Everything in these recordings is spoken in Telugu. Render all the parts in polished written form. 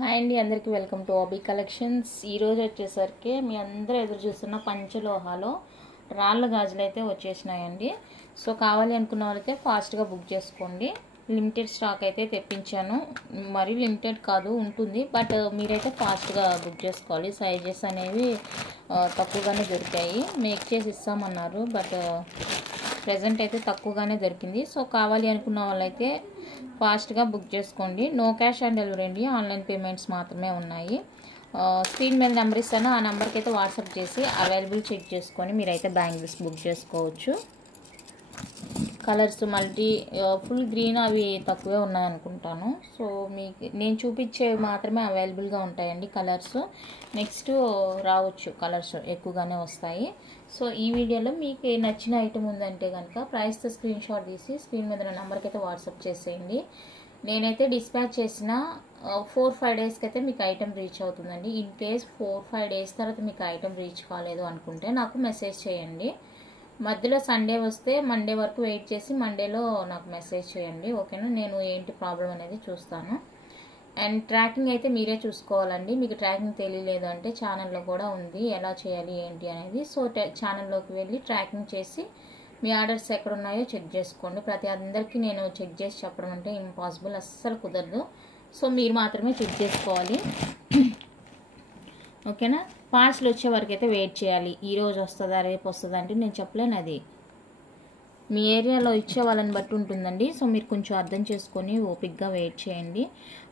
హాయ్ అండి, అందరికీ వెల్కమ్ టు ఓబీ కలెక్షన్స్. ఈరోజు వచ్చేసరికి మీ అందరూ ఎదురు చూస్తున్న పంచలోహాలో రాళ్ళ గాజులు అయితే వచ్చేసినాయండి. సో కావాలి అనుకున్న వాళ్ళైతే ఫాస్ట్గా బుక్ చేసుకోండి. లిమిటెడ్ స్టాక్ అయితే తెప్పించాను, మరి లిమిటెడ్ కాదు, ఉంటుంది, బట్ మీరైతే ఫాస్ట్గా బుక్ చేసుకోవాలి. సైజెస్ అనేవి తక్కువగానే దొరికాయి, మేక్ చేసి ఇస్తామన్నారు, బట్ ప్రెజెంట్ అయితే తక్కువగానే దొరికింది. సో కావాలి అనుకున్న వాళ్ళైతే ఫాస్ట్గా బుక్ చేసుకోండి. నో క్యాష్ ఆన్ డెలివరీ అండి, ఆన్లైన్ పేమెంట్స్ మాత్రమే ఉన్నాయి. స్క్రీన్ మీద నెంబర్ ఇస్తాను, ఆ నెంబర్కి అయితే వాట్సాప్ చేసి అవైలబుల్ చెక్ చేసుకొని మీరైతే బ్యాంగిల్స్ బుక్ చేసుకోవచ్చు. కలర్స్ మల్టీ ఫుల్ గ్రీన్ అవి తక్కువే ఉన్నాయనుకుంటాను. సో మీకు నేను చూపించేవి మాత్రమే అవైలబుల్గా ఉంటాయండి కలర్స్. నెక్స్ట్ రావచ్చు, కలర్స్ ఎక్కువగానే వస్తాయి. సో ఈ వీడియోలో మీకు నచ్చిన ఐటమ్ ఉందంటే కనుక ప్రైస్తో స్క్రీన్ షాట్ తీసి స్క్రీన్ మీద ఉన్న నెంబర్కి అయితే వాట్సాప్ చేసేయండి. నేనైతే డిస్పాచ్ చేసిన 4-5 డేస్కి అయితే మీకు ఐటమ్ రీచ్ అవుతుందండి. ఇన్ కేస్ 4-5 డేస్ తర్వాత మీకు ఐటమ్ రీచ్ కాలేదు అనుకుంటే నాకు మెసేజ్ చేయండి. మధ్యలో సండే వస్తే మండే వరకు వెయిట్ చేసి మండేలో నాకు మెసేజ్ చేయండి, ఓకేనా? నేను ఏంటి ప్రాబ్లం అనేది చూస్తాను. అండ్ ట్రాకింగ్ అయితే మీరే చూసుకోవాలండి. మీకు ట్రాకింగ్ తెలియలేదు అంటే ఛానల్లో కూడా ఉంది ఎలా చేయాలి ఏంటి అనేది. సో ఛానల్లోకి వెళ్ళి ట్రాకింగ్ చేసి మీ ఆర్డర్స్ ఎక్కడ ఉన్నాయో చెక్ చేసుకోండి. ప్రతి అందరికీ నేను చెక్ చేసి చెప్పడం అంటే ఇంపాసిబుల్, అస్సలు కుదరదు. సో మీరు మాత్రమే చెక్ చేసుకోవాలి, ఓకేనా? పార్సల్ వచ్చే వరకు అయితే వెయిట్ చేయాలి. ఈరోజు వస్తుందా రేపు వస్తుందా అంటే నేను చెప్పలేను, అది మీ ఏరియాలో ఇచ్చే వాళ్ళని బట్టి ఉంటుందండి. సో మీరు కొంచెం అర్థం చేసుకొని ఓపిక్గా వెయిట్ చేయండి.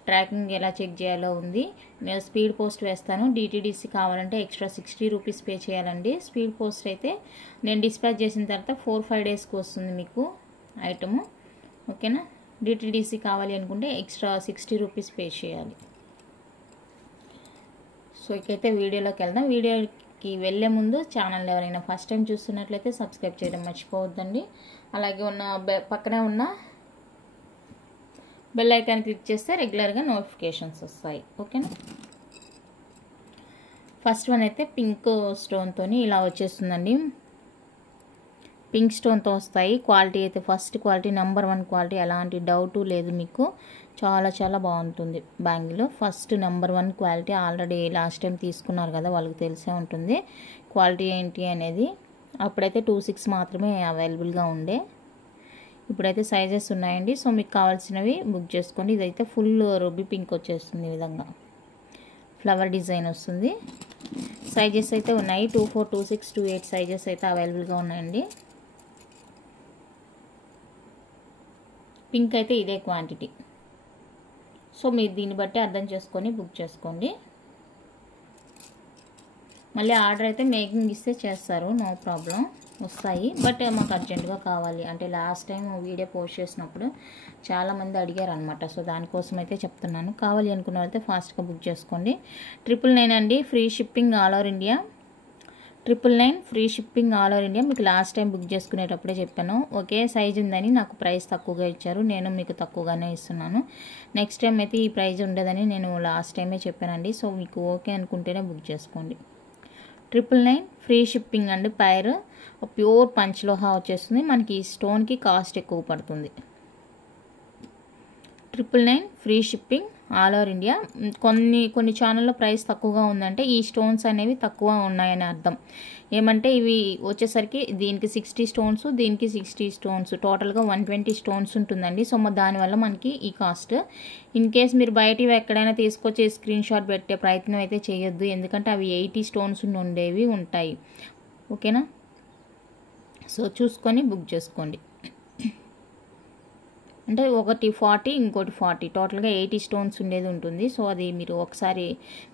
ట్రాకింగ్ ఎలా చెక్ చేయాలో ఉంది. నేను స్పీడ్ పోస్ట్ వేస్తాను. డిటీడీసీ కావాలంటే ఎక్స్ట్రా 60 రూపీస్ పే చేయాలండి. స్పీడ్ పోస్ట్ అయితే నేను డిస్పాచ్ చేసిన తర్వాత 4-5 డేస్కి వస్తుంది మీకు ఐటము, ఓకేనా? డిటీడీసీ కావాలి అనుకుంటే ఎక్స్ట్రా 60 రూపీస్ పే చేయాలి. సో ఇకైతే వీడియోలోకి వెళ్దాం. వీడియోకి వెళ్ళే ముందు ఛానల్ ఎవరైనా ఫస్ట్ టైం చూస్తున్నట్లయితే సబ్స్క్రైబ్ చేయడం మర్చిపోవద్దండి. అలాగే పక్కనే ఉన్న బెల్ ఐకాన్ క్లిక్ చేస్తే రెగ్యులర్గా నోటిఫికేషన్స్ వస్తాయి, ఓకేనా? ఫస్ట్ వన్ అయితే పింక్ స్టోన్తో ఇలా వచ్చేస్తుందండి. పింక్ స్టోన్తో వస్తాయి. క్వాలిటీ అయితే ఫస్ట్ క్వాలిటీ నెంబర్ 1 క్వాలిటీ, ఎలాంటి డౌటు లేదు మీకు. చాలా చాలా బాగుంటుంది bangle. First number 1 quality. Already last time తీసుకున్నారు కదా, వాళ్ళకి తెలిసే ఉంటుంది క్వాలిటీ ఏంటి అనేది. అప్పుడైతే 26 మాత్రమే అవైలబుల్గా ఉండే, ఇప్పుడైతే సైజెస్ ఉన్నాయండి. సో మీకు కావాల్సినవి బుక్ చేసుకోండి. ఇదైతే ఫుల్ రూబీ పింక్ వచ్చేస్తుంది, ఈ విధంగా ఫ్లవర్ డిజైన్ వస్తుంది. సైజెస్ అయితే ఉన్నాయి, 24, 26, 28 సైజెస్ అయితే అవైలబుల్గా ఉన్నాయండి. పింక్ అయితే ఇదే క్వాంటిటీ. సో మీరు దీన్ని బట్టి అర్థం చేసుకొని బుక్ చేసుకోండి. మళ్ళీ ఆర్డర్ అయితే మేకింగ్ ఇస్తే చేస్తారు, నో ప్రాబ్లం, వస్తాయి. బట్ మాకు అర్జెంటుగా కావాలి అంటే లాస్ట్ టైం వీడియో పోస్ట్ చేసినప్పుడు చాలామంది అడిగారు అనమాట. సో దానికోసం అయితే చెప్తున్నాను. కావాలి అనుకున్న వాళ్ళైతే ఫాస్ట్గా బుక్ చేసుకోండి. 999 అండి, free shipping all over India. 999 free shipping all over India. మీకు లాస్ట్ టైం బుక్ చేసుకునేటప్పుడే చెప్పాను, ఒకే సైజ్ ఉందని నాకు ప్రైస్ తక్కువగా ఇచ్చారు, నేను మీకు తక్కువగానే ఇస్తున్నాను. నెక్స్ట్ టైం అయితే ఈ ప్రైజ్ ఉండదని నేను లాస్ట్ టైమే చెప్పానండి. సో మీకు ఓకే అనుకుంటేనే బుక్ చేసుకోండి. 999 ఫ్రీ షిప్పింగ్ అండి. పైర్ ప్యూర్ పంచలోహా వచ్చేస్తుంది. మనకి ఈ స్టోన్కి కాస్ట్ ఎక్కువ పడుతుంది. 999 free shipping all over India. కొన్ని ఛానల్లో ప్రైస్ తక్కువగా ఉందంటే ఈ స్టోన్స్ అనేవి తక్కువ ఉన్నాయని అర్థం. ఏమంటే ఇవి వచ్చేసరికి దీనికి 60 స్టోన్స్, దీనికి 60 స్టోన్స్, టోటల్గా 120 స్టోన్స్ ఉంటుందండి. సో దానివల్ల మనకి ఈ కాస్ట్. ఇన్ కేస్ మీరు బయట ఎక్కడైనా తీసుకొచ్చి స్క్రీన్ షాట్ పెట్టే ప్రయత్నం అయితే చేయొద్దు, ఎందుకంటే అవి 80 స్టోన్స్ ఉండేవి ఉంటాయి, ఓకేనా? సో చూసుకొని బుక్ చేసుకోండి. అంటే ఒకటి 40, ఇంకోటి 40, టోటల్గా 80 స్టోన్స్ ఉండేది ఉంటుంది. సో అది మీరు ఒకసారి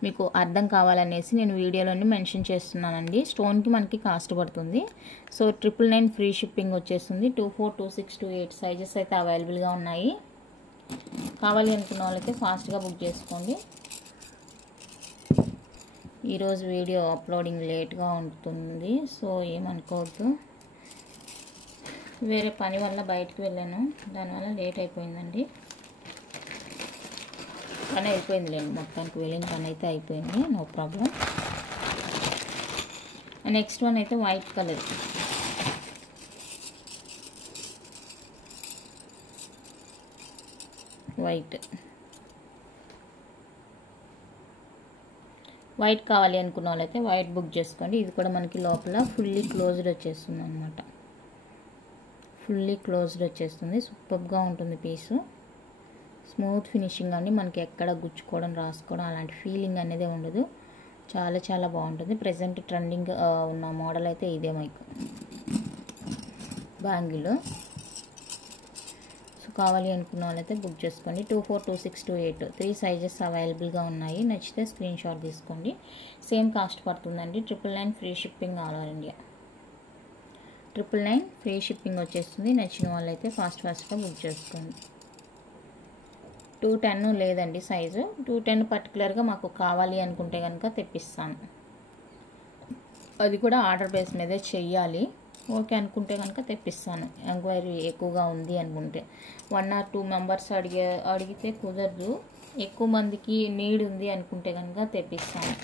మీకు అర్థం కావాలనేసి నేను వీడియోలోని మెన్షన్ చేస్తున్నానండి. స్టోన్కి మనకి కాస్ట్ పడుతుంది. సో 999 ఫ్రీ షిప్పింగ్ వచ్చేస్తుంది. 24, 26, 28 సైజెస్ అయితే అవైలబుల్గా ఉన్నాయి. కావాలి అనుకున్న వాళ్ళైతే ఫాస్ట్గా బుక్ చేసుకోండి. ఈరోజు వీడియో అప్లోడింగ్ లేట్గా ఉంటుంది, సో ఏమనుకోవద్దు. వేరే పని వల్ల బయటకు వెళ్ళాను, దానివల్ల లేట్ అయిపోయిందండి. పని అయిపోయిందిలేండి, మొత్తానికి వెళ్ళిన పని అయితే అయిపోయింది, నో ప్రాబ్లం. నెక్స్ట్ వన్ అయితే వైట్ కలర్. వైట్ వైట్ కావాలి అనుకున్న వాళ్ళైతే వైట్ బుక్ చేసుకోండి. ఇది కూడా మనకి లోపల ఫుల్లీ క్లోజ్డ్ వచ్చేస్తుంది అనమాట. ఫుల్లీ క్లోజ్డ్ వచ్చేస్తుంది. సూపర్గా ఉంటుంది పీసు. స్మూత్ ఫినిషింగ్ అండి. మనకి ఎక్కడ గుచ్చుకోవడం రాసుకోవడం అలాంటి ఫీలింగ్ అనేది ఉండదు. చాలా చాలా బాగుంటుంది. ప్రజెంట్ ట్రెండింగ్ ఉన్న మోడల్ అయితే ఇదే మీకు బ్యాంగిల్. సో కావాలి అనుకున్న వాళ్ళైతే బుక్ చేసుకోండి. 24, 26, 28 3 సైజెస్ అవైలబుల్గా ఉన్నాయి. నచ్చితే స్క్రీన్ షాట్ తీసుకోండి. సేమ్ కాస్ట్ పడుతుందండి. 999 free shipping all over India. 999 free shipping వచ్చేస్తుంది. నచ్చిన వాళ్ళైతే ఫాస్ట్గా బుక్ చేసుకోండి. 210 లేదండి సైజు. 210 పర్టికులర్గా మాకు కావాలి అనుకుంటే కనుక తెప్పిస్తాను. అది కూడా ఆర్డర్ బేస్ మీదే చెయ్యాలి. ఓకే అనుకుంటే కనుక తెప్పిస్తాను. ఎంక్వైరీ ఎక్కువగా ఉంది అనుకుంటే 1 or 2 మెంబర్స్ అడిగితే కుదరదు. ఎక్కువ మందికి నీడ్ ఉంది అనుకుంటే కనుక తెప్పిస్తాను.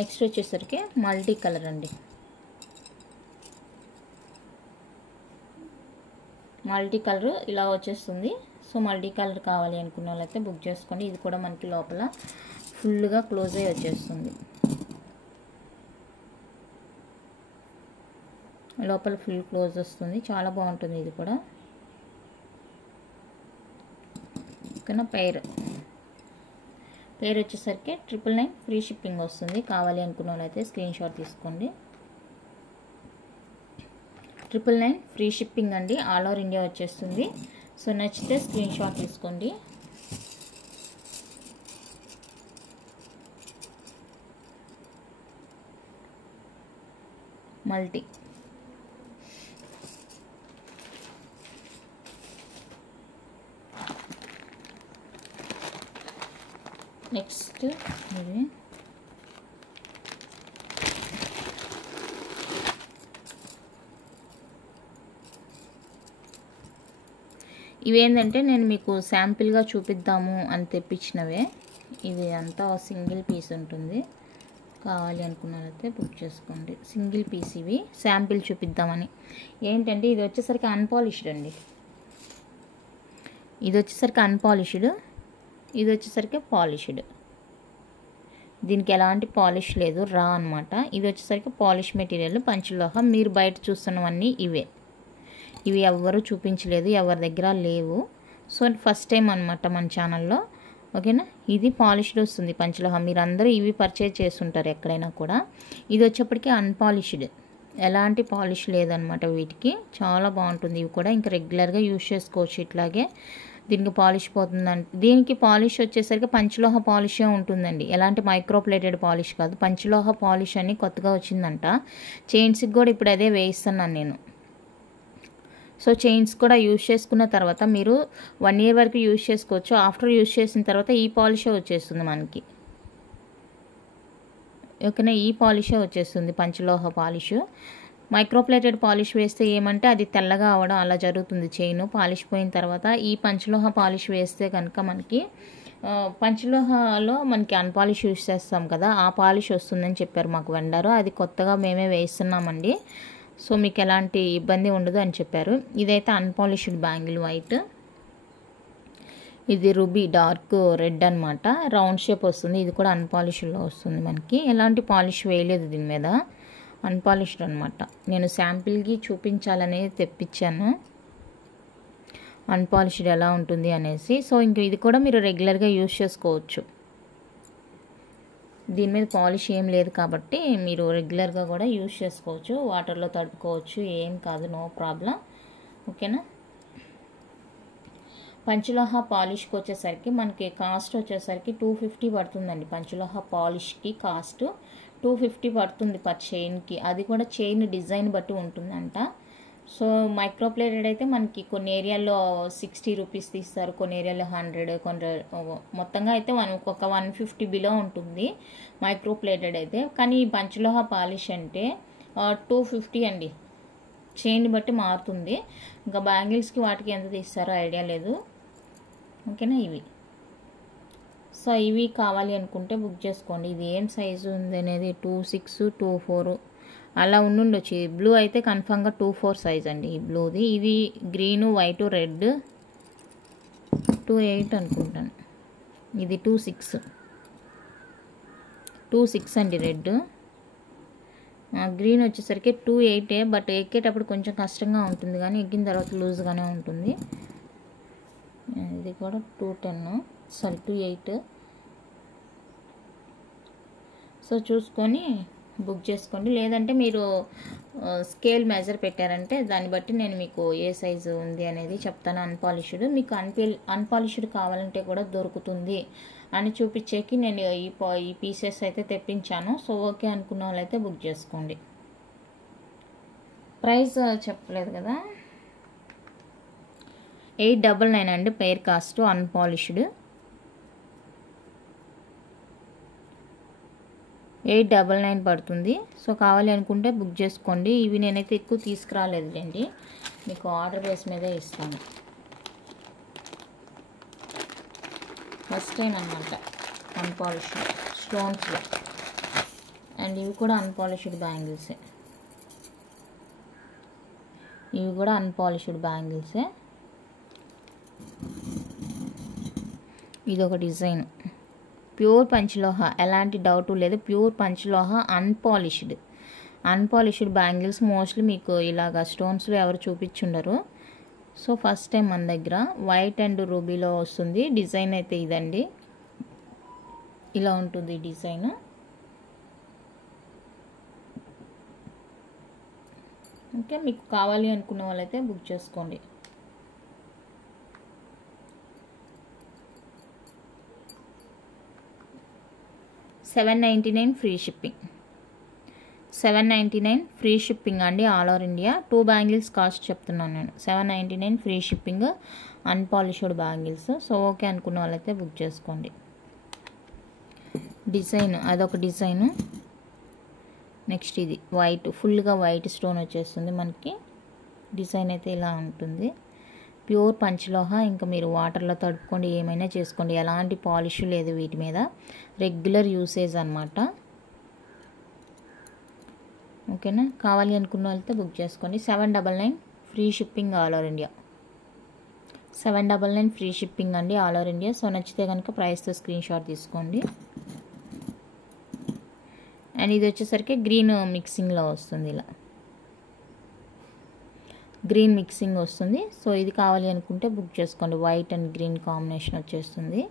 నెక్స్ట్ వచ్చేసరికి మల్టీ కలర్ అండి. మల్టీ కలర్ ఇలా వచ్చేస్తుంది. సో మల్టీ కలర్ కావాలి అనుకున్న వాళ్ళైతే బుక్ చేసుకోండి. ఇది కూడా మనకి లోపల ఫుల్గా క్లోజ్ అయ్యి వచ్చేస్తుంది. లోపల ఫుల్ క్లోజ్ వస్తుంది. చాలా బాగుంటుంది ఇది కూడా. ఓకేనా. పేర్ వచ్చేసరికి 999 ఫ్రీ షిప్పింగ్ వస్తుంది. కావాలి అనుకున్న వాళ్ళైతే స్క్రీన్ షాట్ తీసుకోండి. 999 ఫ్రీ షిప్పింగ్ అండి. ఆల్ ఓవర్ ఇండియా వచ్చేస్తుంది. సో నచ్చితే స్క్రీన్ షాట్ తీసుకోండి. మల్టీ నెక్స్ట్ ఇది ఇవేంటంటే నేను మీకు శాంపిల్గా చూపిద్దాము అని తెప్పించినవే. ఇది అంతా సింగిల్ పీస్ ఉంటుంది. కావాలి అనుకున్నారైతే బుక్ చేసుకోండి. సింగిల్ పీస్ ఇవి శాంపిల్ చూపిద్దామని. ఏంటంటే ఇది వచ్చేసరికి అన్పాలిష్డ్ అండి. ఇది వచ్చేసరికి అన్పాలిష్డ్, ఇది వచ్చేసరికి పాలిష్డ్. దీనికి ఎలాంటి పాలిష్ లేదు, రా అనమాట. ఇది వచ్చేసరికి పాలిష్ మెటీరియల్ పంచలోహం. మీరు బయట చూస్తున్నవన్నీ ఇవే. ఇవి ఎవ్వరూ చూపించలేదు, ఎవరి దగ్గర లేవు. సో ఫస్ట్ టైం అనమాట మన ఛానల్లో. ఓకేనా. ఇది పాలిష్డ్ వస్తుంది పంచలోహం. మీరు అందరూ ఇవి పర్చేజ్ చేస్తుంటారు ఎక్కడైనా కూడా. ఇది వచ్చేప్పటికీ అన్పాలిష్డ్, ఎలాంటి పాలిష్ లేదనమాట వీటికి. చాలా బాగుంటుంది. ఇవి కూడా ఇంకా రెగ్యులర్గా యూజ్ చేసుకోవచ్చు. ఇట్లాగే దీనికి పాలిష్ పోతుందంటే, దీనికి పాలిష్ వచ్చేసరికి పంచలోహ పాలిషే ఉంటుందండి. ఎలాంటి మైక్రోప్లేటెడ్ పాలిష్ కాదు. పంచలోహ పాలిష్ అని కొత్తగా వచ్చిందంట. చైన్స్కి కూడా ఇప్పుడు అదే వేయిస్తున్నాను నేను. సో చైన్స్ కూడా యూజ్ చేసుకున్న తర్వాత మీరు 1 year వరకు యూజ్ చేసుకోవచ్చు. ఆఫ్టర్ యూజ్ చేసిన తర్వాత ఈ పాలిషే వచ్చేస్తుంది మనకి. ఓకేనా. ఈ పాలిషే వచ్చేస్తుంది పంచలోహ పాలిష్. మైక్రోప్లేటెడ్ పాలిష్ వేస్తే ఏమంటే అది తెల్లగా అవడం అలా జరుగుతుంది చైన్ పాలిష్ పోయిన తర్వాత. ఈ పంచలోహ పాలిష్ వేస్తే కనుక మనకి పంచలోహలో మనకి అన్పాలిష్ యూజ్ చేస్తాం కదా, ఆ పాలిష్ వస్తుందని చెప్పారు మాకు వెండరు. అది కొత్తగా మేమే వేస్తున్నామండి. సో మీకు ఎలాంటి ఇబ్బంది ఉండదు అని చెప్పారు. ఇదైతే అన్పాలిష్డ్ బ్యాంగిల్ వైట్. ఇది రూబీ డార్క్ రెడ్ అనమాట. రౌండ్ షేప్ వస్తుంది. ఇది కూడా అన్పాలిష్డ్లో వస్తుంది మనకి. ఎలాంటి పాలిష్ వేయలేదు దీని మీద, అన్పాలిష్డ్ అనమాట. నేను శాంపిల్కి చూపించాలనే తెప్పించాను అన్పాలిష్డ్ ఎలా ఉంటుంది అనేసి. సో ఇంక ఇది కూడా మీరు రెగ్యులర్గా యూజ్ చేసుకోవచ్చు. దీని మీద పాలిష్ ఏం లేదు కాబట్టి మీరు రెగ్యులర్గా కూడా యూజ్ చేసుకోవచ్చు. వాటర్లో తడుపుకోవచ్చు, ఏం కాదు, నో ప్రాబ్లం. ఓకేనా. పంచలోహ పాలిష్కి వచ్చేసరికి మనకి కాస్ట్ వచ్చేసరికి 250 పడుతుందండి. పంచలోహ పాలిష్కి కాస్ట్ 250 పడుతుంది పర్ చైన్కి. అది కూడా చైన్ డిజైన్ బట్టి ఉంటుందంట. సో మైక్రోప్లేటెడ్ అయితే మనకి కొన్ని ఏరియాల్లో 60 రూపీస్ తీస్తారు, కొన్ని ఏరియాలో 100, కొన్ని మొత్తంగా అయితే ఒక 150 బిలో ఉంటుంది మైక్రోప్లేటెడ్ అయితే. కానీ ఈ పంచలోహ పాలిష్ అంటే 250 అండి. చైన్ బట్టి మారుతుంది. ఇంకా బ్యాంగిల్స్కి వాటికి ఎంత తీస్తారో ఐడియా లేదు. ఓకేనా. ఇవి సో ఇవి కావాలి అనుకుంటే బుక్ చేసుకోండి. ఇది ఏం సైజు ఉంది అనేది 26, 24 అలా ఉండుండొచ్చు. బ్లూ అయితే కన్ఫామ్గా 2-4 సైజ్ అండి ఈ బ్లూది. ఇవి గ్రీను, వైటు, రెడ్ 2-8 అనుకుంటాను. ఇది 2-6 అండి రెడ్. గ్రీన్ వచ్చేసరికి 2-8, బట్ ఎక్కేటప్పుడు కొంచెం కష్టంగా ఉంటుంది, కానీ ఎక్కిన తర్వాత లూజ్గానే ఉంటుంది. ఇది కూడా 2-8. సో చూసుకొని బుక్ చేసుకోండి. లేదంటే మీరు స్కేల్ మెజర్ పెట్టారంటే దాన్ని బట్టి నేను మీకు ఏ సైజు ఉంది అనేది చెప్తాను. అన్పాలిష్డ్ మీకు అన్పాలిష్డ్ కావాలంటే కూడా దొరుకుతుంది అని చూపించేకి నేను ఈ పీసెస్ అయితే తెప్పించాను. సో ఓకే అనుకున్న వాళ్ళైతే బుక్ చేసుకోండి. ప్రైస్ చెప్పలేదు కదా, 899 అండి పెయిర్ కాస్ట్ అన్పాలిష్డ్. 899 పడుతుంది. సో కావాలి అనుకుంటే బుక్ చేసుకోండి. ఇవి నేనైతే ఎక్కువ తీసుకురాలేదులేండి, మీకు ఆర్డర్ బేస్ మీదే ఇస్తాను. ఫస్ట్ టైం అనమాట అన్పాలిష్డ్ స్టోన్స్లో. అండ్ ఇవి కూడా అన్పాలిష్డ్ బ్యాంగిల్సే. ఇవి కూడా అన్పాలిష్డ్ బ్యాంగిల్సే. ఇదొక డిజైన్, ప్యూర్ పంచలోహ, ఎలాంటి డౌట్ లేదు. Pure panchaloha unpolished bangles mostly మీకు ఇలాగా స్టోన్స్లో ఎవరు చూపించుండరు. సో ఫస్ట్ టైం మన దగ్గర వైట్ అండ్ రూబీలో వస్తుంది. డిజైన్ అయితే ఇదండి, ఇలా ఉంటుంది డిజైన్. ఓకే, మీకు కావాలి అనుకున్న వాళ్ళైతే బుక్ చేసుకోండి. $799 ఫ్రీ షిప్పింగ్. 799 ఫ్రీ షిప్పింగ్ అండి, all over India. 2 bangles cost చెప్తున్నాను నేను. 799 free shipping, unpolished bangles. So okay అనుకున్న వాళ్ళైతే బుక్ చేసుకోండి. డిజైన్ అదొక డిజైను. నెక్స్ట్ ఇది వైట్, ఫుల్గా వైట్ స్టోన్ వచ్చేస్తుంది మనకి. డిజైన్ అయితే ఇలా ఉంటుంది. ప్యూర్ పంచలోహ. ఇంకా మీరు వాటర్లో తడుపుకోండి, ఏమైనా చేసుకోండి, ఎలాంటి పాలిష్ లేదు వీటి మీద. రెగ్యులర్ యూసేజ్ అనమాట. ఓకేనా, కావాలి అనుకున్న వాళ్ళతో బుక్ చేసుకోండి. 799 free shipping all over India. 799 free shipping అండి, ఆల్ ఓవర్ ఇండియా. సో నచ్చితే కనుక ప్రైస్తో స్క్రీన్ షాట్ తీసుకోండి. అండ్ ఇది వచ్చేసరికి గ్రీన్ మిక్సింగ్లో వస్తుంది, ఇలా గ్రీన్ మిక్సింగ్ వస్తుంది. సో ఇది కావాలి అనుకుంటే బుక్ చేసుకోండి. వైట్ అండ్ గ్రీన్ కాంబినేషన్ వచ్చేస్తుంది,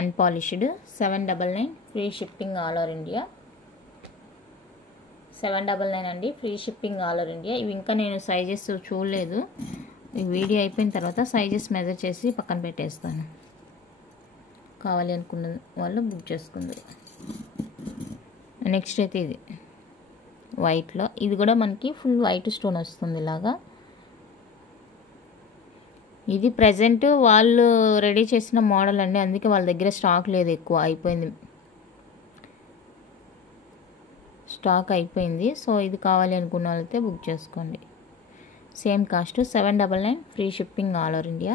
unpolished. 799 free shipping all over India. 799 అండి, free shipping all over India. ఇవి ఇంకా నేను సైజెస్ చూడలేదు, ఈ వీడియో అయిపోయిన తర్వాత సైజెస్ మెజర్ చేసి పక్కన పెట్టేస్తాను. కావాలి అనుకున్న వాళ్ళు బుక్ చేసుకుందరు. నెక్స్ట్ అయితే ఇది వైట్లో, ఇది కూడా మనకి ఫుల్ వైట్ స్టోన్ వస్తుంది ఇలాగా. ఇది ప్రజెంట్ వాళ్ళు రెడీ చేసిన మోడల్ అండి, అందుకే వాళ్ళ దగ్గర స్టాక్ లేదు, ఎక్కువ అయిపోయింది, స్టాక్ అయిపోయింది. సో ఇది కావాలి అనుకున్న వాళ్ళైతే బుక్ చేసుకోండి. Same cost 799 free shipping all over India.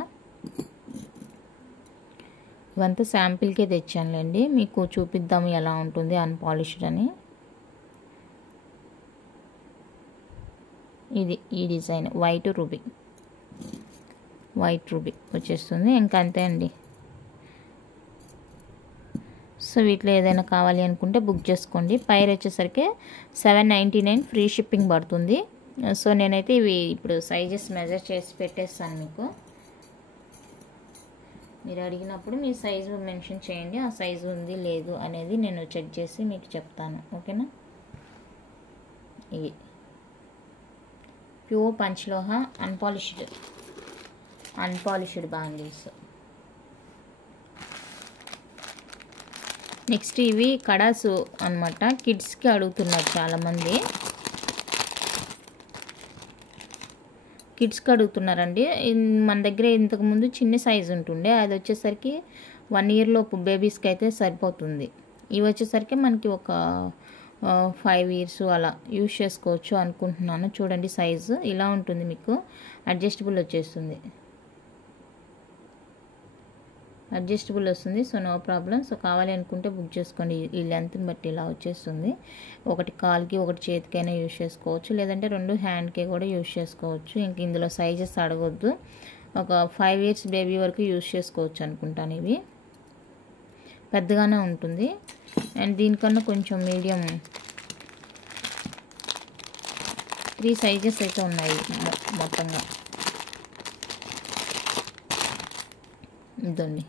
ఇవంతా శాంపిల్కే తెచ్చానులేండి, మీకు చూపిద్దాము ఎలా ఉంటుంది అన్పాలిష్డ్ అని. ఇది ఈ డిజైన్ వైట్ రూబీ వచ్చేస్తుంది. ఇంకా అంతే అండి. సో వీటిలో ఏదైనా కావాలి అనుకుంటే బుక్ చేసుకోండి. పైర్ వచ్చేసరికి 799 ఫ్రీ షిప్పింగ్ పడుతుంది. సో నేనైతే ఇవి ఇప్పుడు సైజెస్ మెజర్ చేసి పెట్టేస్తాను మీకు. మీరు అడిగినప్పుడు మీ సైజు మెన్షన్ చేయండి, ఆ సైజు ఉంది లేదు అనేది నేను చెక్ చేసి మీకు చెప్తాను. ఓకేనా, ఇవి pure panchaloha unpolished bangles. Next ఇవి కడాసు అనమాట, కిడ్స్కి అడుగుతున్నారు చాలామంది, కిడ్స్కి అడుగుతున్నారండి. మన దగ్గర ఇంతకుముందు చిన్న సైజు ఉంటుండే, అది వచ్చేసరికి 1 year లోపు బేబీస్కి అయితే సరిపోతుంది. ఇవి వచ్చేసరికి మనకి ఒక 5 years అలా యూజ్ చేసుకోవచ్చు అనుకుంటున్నాను. చూడండి సైజు ఇలా ఉంటుంది, మీకు అడ్జస్టబుల్ వచ్చేస్తుంది. అడ్జస్టబుల్ వస్తుంది. So no problem. సో కావాలి అనుకుంటే బుక్ చేసుకోండి. ఈ లెంత్ని బట్టి ఇలా వచ్చేస్తుంది. ఒకటి కాల్కి ఒకటి చేతికైనా యూజ్ చేసుకోవచ్చు, లేదంటే 2 హ్యాండ్కి కూడా యూజ్ చేసుకోవచ్చు. ఇంక ఇందులో సైజెస్ అడగొద్దు. ఒక 5 ఇయర్స్ బేబీ వరకు యూజ్ చేసుకోవచ్చు అనుకుంటాను. ఇవి పెద్దగానే ఉంటుంది. అండ్ దీనికన్నా కొంచెం మీడియం 3 సైజెస్ అయితే ఉన్నాయి మొత్తంగా. ఇదండి,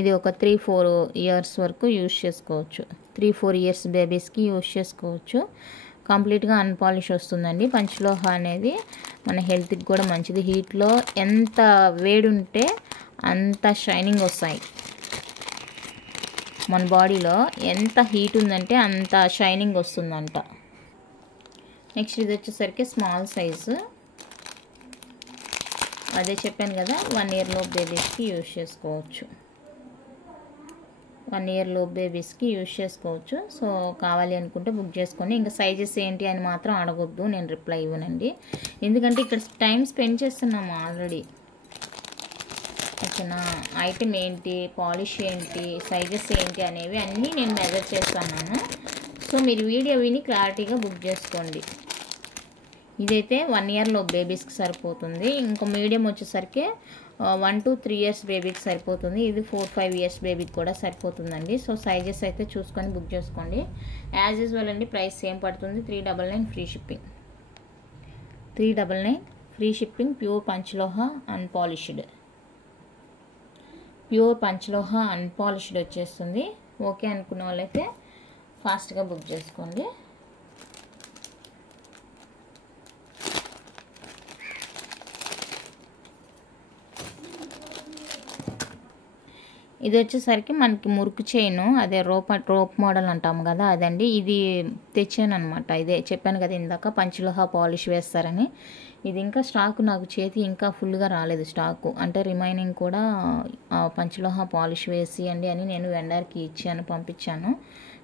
ఇది ఒక 3-4 ఇయర్స్ వరకు యూజ్ చేసుకోవచ్చు. 3-4 ఇయర్స్ బేబీస్కి యూజ్ చేసుకోవచ్చు. కంప్లీట్గా అన్పాలిష్ వస్తుందండి. పంచలోహ అనేది మన హెల్త్కి కూడా మంచిది. హీట్లో ఎంత వేడి ఉంటే అంత షైనింగ్ వస్తాయి. మన బాడీలో ఎంత హీట్ ఉందంటే అంత షైనింగ్ వస్తుందంట. నెక్స్ట్ ఇది వచ్చేసరికి స్మాల్ సైజు. అదే చెప్పాను కదా, 1 ఇయర్ లోపు బేబీస్కి యూజ్ చేసుకోవచ్చు. 1 ఇయర్ లోపు బేబీస్కి యూజ్ చేసుకోవచ్చు. సో కావాలి అనుకుంటే బుక్ చేసుకోండి. ఇంకా సైజెస్ ఏంటి అని మాత్రం అడగొద్దు, నేను రిప్లై ఇవ్వనండి. ఎందుకంటే ఇక్కడ టైం స్పెండ్ చేస్తున్నాము ఆల్రెడీ. ఓకేనా, ఐటమ్ ఏంటి, పాలిష్ ఏంటి, సైజెస్ ఏంటి అనేవి అన్నీ నేను మెజర్ చేస్తున్నాను. సో మీరు వీడియో విని క్లారిటీగా బుక్ చేసుకోండి. ఇదైతే 1 ఇయర్ లోపు బేబీస్కి సరిపోతుంది. ఇంకా మీడియం వచ్చేసరికి 1 to 3 ఇయర్స్ బేబీకి సరిపోతుంది. ఇది 4-5 ఇయర్స్ బేబీకి కూడా సరిపోతుందండి. సో సైజెస్ అయితే చూసుకొని బుక్ చేసుకోండి. యాజ్ యూజువల్ అండి, ప్రైస్ సేమ్ పడుతుంది. 399 free shipping. 399 free shipping. Pure panchaloha unpolished. Pure panchaloha unpolished వచ్చేస్తుంది. ఓకే అనుకున్న వాళ్ళైతే ఫాస్ట్గా బుక్ చేసుకోండి. ఇది వచ్చేసరికి మనకి మురుకు చైను, అదే రోప్ మోడల్ అంటాము కదా, అదండి. ఇది తెచ్చాను అనమాట. ఇదే చెప్పాను కదా ఇందాక, పంచలోహ పాలిష్ వేస్తారని. ఇది ఇంకా స్టాక్ నాకు చేతి ఇంకా ఫుల్గా రాలేదు స్టాకు. అంటే రిమైనింగ్ కూడా పంచలోహ పాలిష్ వేసి అండి అని నేను వెండర్కి ఇచ్చాను, పంపించాను.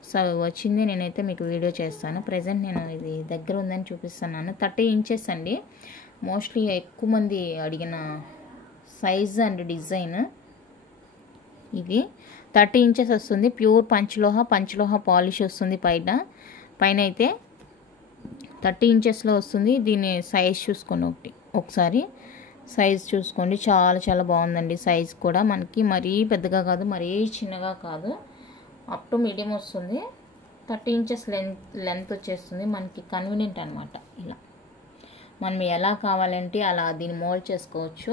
సో వచ్చింది, నేనైతే మీకు వీడియో చేస్తాను. ప్రజెంట్ నేను ఇది దగ్గర ఉందని చూపిస్తున్నాను. 30 ఇంచెస్ అండి. మోస్ట్లీ ఎక్కువ మంది అడిగిన సైజ్ అండ్ డిజైన్ ఇది. 30 ఇంచెస్ వస్తుంది. ప్యూర్ పంచలోహ పాలిష్ వస్తుంది. పైన అయితే 30 ఇంచెస్లో వస్తుంది. దీని సైజ్ చూసుకోండి ఒకసారి. సైజ్ చూసుకోండి, చాలా చాలా బాగుందండి. సైజ్ కూడా మనకి మరీ పెద్దగా కాదు, మరీ చిన్నగా కాదు, అప్ టు మీడియం వస్తుంది. 30 ఇంచెస్ లెంత్ వచ్చేస్తుంది. మనకి కన్వీనియంట్ అనమాట. ఇలా మనం ఎలా కావాలంటే అలా దీన్ని మోల్డ్ చేసుకోవచ్చు.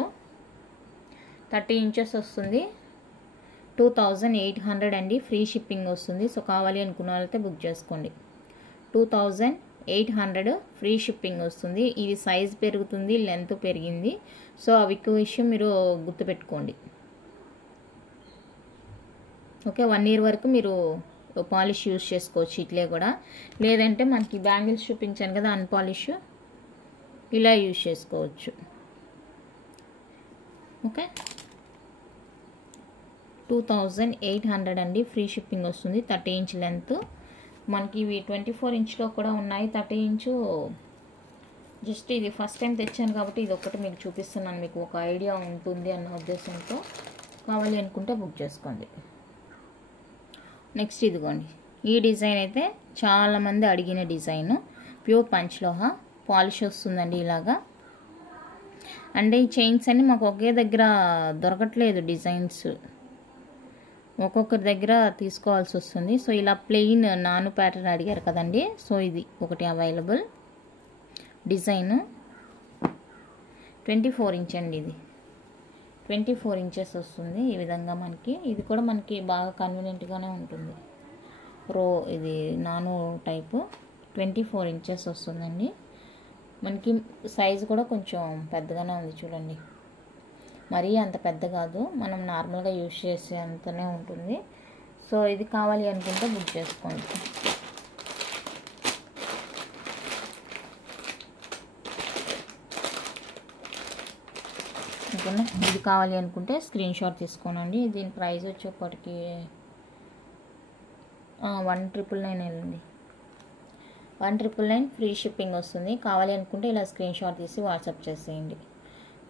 30 ఇంచెస్ వస్తుంది. 2800 అండి. ఫ్రీ షిప్పింగ్ వస్తుంది. సో కావాలి అనుకున్న వాళ్ళైతే బుక్ చేసుకోండి. 2800 ఫ్రీ షిప్పింగ్ వస్తుంది. ఇది సైజ్ పెరుగుతుంది, లెంత్ పెరిగింది. సో అవి విషయం మీరు గుర్తుపెట్టుకోండి. ఓకే, 1 ఇయర్ వరకు మీరు పాలిష్ యూజ్ చేసుకోవచ్చు ఇట్లే కూడా. లేదంటే మనకి బ్యాంగిల్స్ చూపించాను కదా అన్పాలిష్, ఇలా యూజ్ చేసుకోవచ్చు. ఓకే, 2800 అండి. ఫ్రీ షిప్పింగ్ వస్తుంది. 30 ఇంచ్ లెంత్. మనకి ఇవి 24 ఇంచ్లో కూడా ఉన్నాయి. 30 ఇంచు జస్ట్ ఇది ఫస్ట్ టైం తెచ్చాను కాబట్టి ఇది ఒకటి మీకు చూపిస్తున్నాను, మీకు ఒక ఐడియా ఉంటుంది అన్న ఉద్దేశంతో. కావాలి అనుకుంటే బుక్ చేసుకోండి. నెక్స్ట్ ఇదిగోండి, ఈ డిజైన్ అయితే చాలామంది అడిగిన డిజైన్. ప్యూర్ పంచలోహ పాలిష్ వస్తుందండి ఇలాగా. అంటే ఈ చైన్స్ అన్నీ మాకు ఒకే దగ్గర దొరకట్లేదు డిజైన్స్, ఒక్కొక్కరి దగ్గర తీసుకోవాల్సి వస్తుంది. సో ఇలా ప్లెయిన్ నాను ప్యాటర్న్ అడిగారు కదండి. సో ఇది ఒకటి అవైలబుల్ డిజైన్. 24 ఇంచ్ అండి. ఇది 24 ఇంచెస్ వస్తుంది ఈ విధంగా మనకి. ఇది కూడా మనకి బాగా కన్వీనియంట్గానే ఉంటుంది. ఇది నాను టైపు 24 ఇంచెస్ వస్తుందండి. మనకి సైజు కూడా కొంచెం పెద్దగానే ఉంది చూడండి. మరీ అంత పెద్ద కాదు, మనం నార్మల్గా యూజ్ చేసే అంతనే ఉంటుంది. సో ఇది కావాలి అనుకుంటే బుక్ చేసుకోండి. ఓకేనా, ఇది కావాలి అనుకుంటే స్క్రీన్ షాట్ తీసుకోనండి. దీని ప్రైస్ వచ్చేప్పటికి 1999 అండి. 1999 ఫ్రీ షిప్పింగ్ వస్తుంది. కావాలి అనుకుంటే ఇలా స్క్రీన్ షాట్ తీసి వాట్సాప్ చేసేయండి.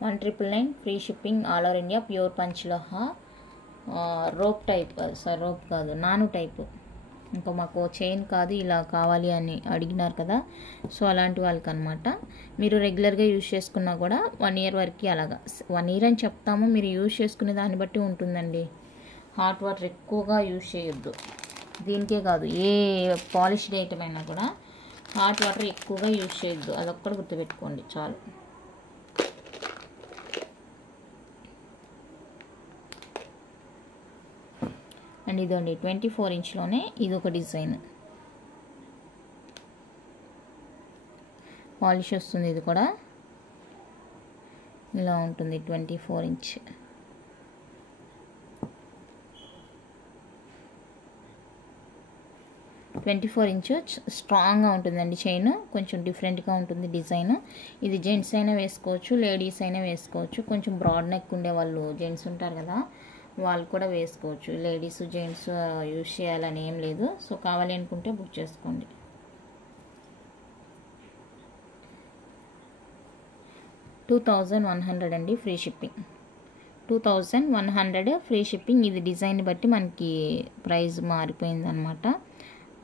1999 free shipping all over India. Pure panchaloha rope type, sir rope కాదు నాను టైపు. ఇంకా మాకు చైన్ కాదు ఇలా కావాలి అని అడిగినారు కదా, సో అలాంటి వాళ్ళకి అనమాట. మీరు రెగ్యులర్గా యూజ్ చేసుకున్నా కూడా 1 ఇయర్ వరకు అలాగా. 1 ఇయర్ అని చెప్తాము, మీరు యూజ్ చేసుకునే దాన్ని బట్టి ఉంటుందండి. హాట్ వాటర్ ఎక్కువగా యూజ్ చేయొద్దు. దీనికే కాదు ఏ పాలిష్డ్ ఐటమ్ అయినా కూడా హాట్ వాటర్ ఎక్కువగా యూజ్ చేయొద్దు. అదొక్కటి గుర్తుపెట్టుకోండి చాలు. అండ్ ఇదండి 24 ఇంచ్లోనే ఇది ఒక డిజైన్. పాలిష్ వస్తుంది, ఇది కూడా ఇలా ఉంటుంది. 24 ఇంచ్. స్ట్రాంగ్గా ఉంటుందండి చైన్. కొంచెం డిఫరెంట్గా ఉంటుంది డిజైన్. ఇది జెంట్స్ అయినా వేసుకోవచ్చు, లేడీస్ అయినా వేసుకోవచ్చు. కొంచెం బ్రాడ్ నెక్ ఉండే వాళ్ళు జెంట్స్ ఉంటారు కదా, వాళ్ళు కూడా వేసుకోవచ్చు. లేడీస్ జెంట్స్ యూజ్ చేయాలని ఏం లేదు. సో కావాలి అనుకుంటే బుక్ చేసుకోండి. $2100 అండి ఫ్రీ షిప్పింగ్. 2100 free shipping. ఇది డిజైన్ బట్టి మనకి ప్రైస్ మారిపోయింది అనమాట.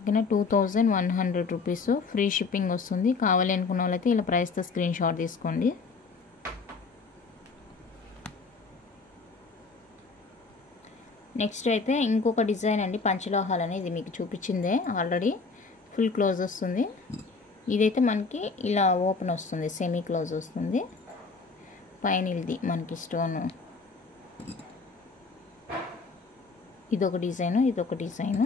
ఓకేనా, 2100 రూపీస్ ఫ్రీ షిప్పింగ్ వస్తుంది. కావాలి అనుకున్న వాళ్ళైతే ఇలా ప్రైస్తో స్క్రీన్ షాట్ తీసుకోండి. నెక్స్ట్ అయితే ఇంకొక డిజైన్ అండి, పంచలోహాలు అనేది మీకు చూపించిందే ఆల్రెడీ. ఫుల్ క్లోజ్ వస్తుంది. ఇదైతే మనకి ఇలా ఓపెన్ వస్తుంది, సెమీ క్లోజ్ వస్తుంది. పైన ఇది మనకి స్టోను. ఇదొక డిజైను, ఇదొక డిజైను.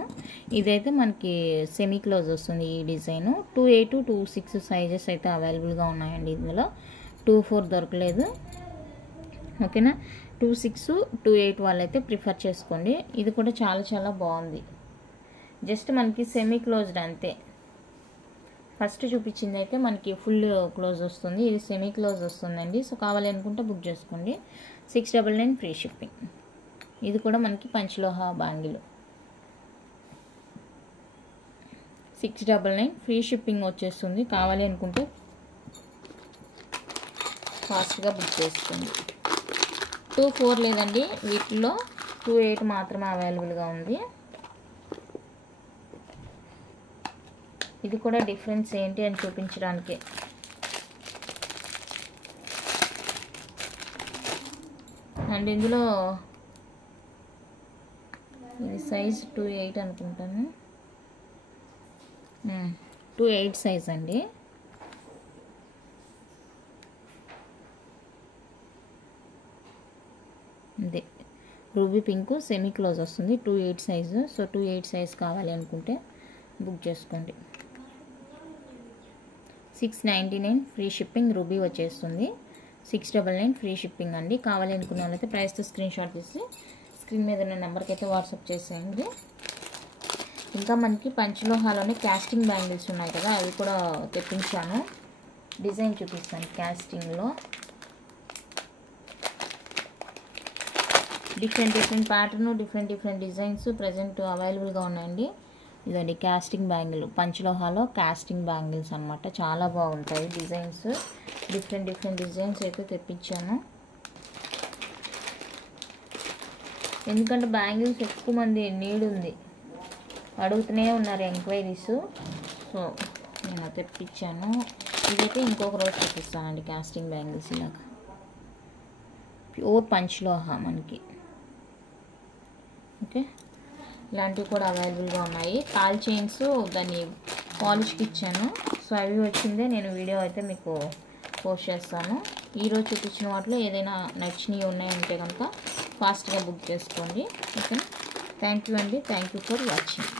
ఇదైతే మనకి సెమీ క్లోజ్ వస్తుంది ఈ డిజైను. 28, 26 సైజెస్ అయితే అవైలబుల్గా ఉన్నాయండి. ఇందులో 24 దొరకలేదు. ఓకేనా, 26, 28 వాళ్ళైతే ప్రిఫర్ చేసుకోండి. ఇది కూడా చాలా చాలా బాగుంది. జస్ట్ మనకి సెమీ క్లోజ్డ్ అంతే. ఫస్ట్ చూపించింది అయితే మనకి ఫుల్ క్లోజ్ వస్తుంది, ఇది సెమీ క్లోజ్ వస్తుందండి. సో కావాలి అనుకుంటే బుక్ చేసుకోండి. 699 ఫ్రీ షిప్పింగ్. ఇది కూడా మనకి పంచలోహ బ్యాంగిల్. 699 ఫ్రీ షిప్పింగ్ వచ్చేస్తుంది. కావాలి అనుకుంటే ఫాస్ట్గా బుక్ చేసుకోండి. 24 లేదండి వీటిలో, 28 మాత్రమే అవైలబుల్గా ఉంది. ఇది కూడా డిఫరెన్స్ ఏంటి అని చూపించడానికి. అండ్ ఇందులో ఇది సైజ్ 28 అనుకుంటాను. 28 సైజ్ అండి. ఇదే రూబీ పింక్ సెమీ క్లోజ్ వస్తుంది. 28 సైజు. సో 28 సైజ్ కావాలి అనుకుంటే బుక్ చేసుకోండి. 699 ఫ్రీ షిప్పింగ్. రూబీ వచ్చేస్తుంది. 699 ఫ్రీ షిప్పింగ్ అండి. కావాలి అనుకున్న వాళ్ళైతే ప్రైస్తో స్క్రీన్ షాట్ తీసి స్క్రీన్ మీద ఉన్న నెంబర్కి అయితే వాట్సాప్ చేసేయండి. ఇంకా మనకి పంచలోహాలోనే క్యాస్టింగ్ బ్యాంగిల్స్ ఉన్నాయి కదా, అవి కూడా తెప్పించాను. డిజైన్ చూపిస్తాను. క్యాస్టింగ్లో different pattern, different designs present అవైలబుల్గా ఉన్నాయండి. ఇదండి క్యాస్టింగ్ బ్యాంగిల్. పంచలోహాలో క్యాస్టింగ్ బ్యాంగిల్స్ అనమాట. చాలా బాగుంటాయి డిజైన్స్. డిఫరెంట్ డిజైన్స్ అయితే తెప్పించాను. ఎందుకంటే బ్యాంగిల్స్ ఎక్కువ మంది నీడ్ ఉంది, అడుగుతూనే ఉన్నారు ఎంక్వైరీస్. సో నేను తెప్పించాను. ఇదైతే ఇంకొక రోజు చూపిస్తానండి. క్యాస్టింగ్ బ్యాంగిల్స్ ఇలాగా ప్యూర్ పంచలోహ మనకి. ఓకే, ఇలాంటివి కూడా అవైలబుల్గా ఉన్నాయి. తాల్ చైన్స్ దాన్ని పాలిష్కి ఇచ్చాను. సో అవి వచ్చిందే నేను వీడియో అయితే మీకు పోస్ట్ చేస్తాను. ఈరోజు చూపించిన వాటిలో ఏదైనా నచ్చినవి ఉన్నాయంటే కనుక ఫాస్ట్గా బుక్ చేసుకోండి. ఓకే, థ్యాంక్ యూ అండి. Thank you for watching.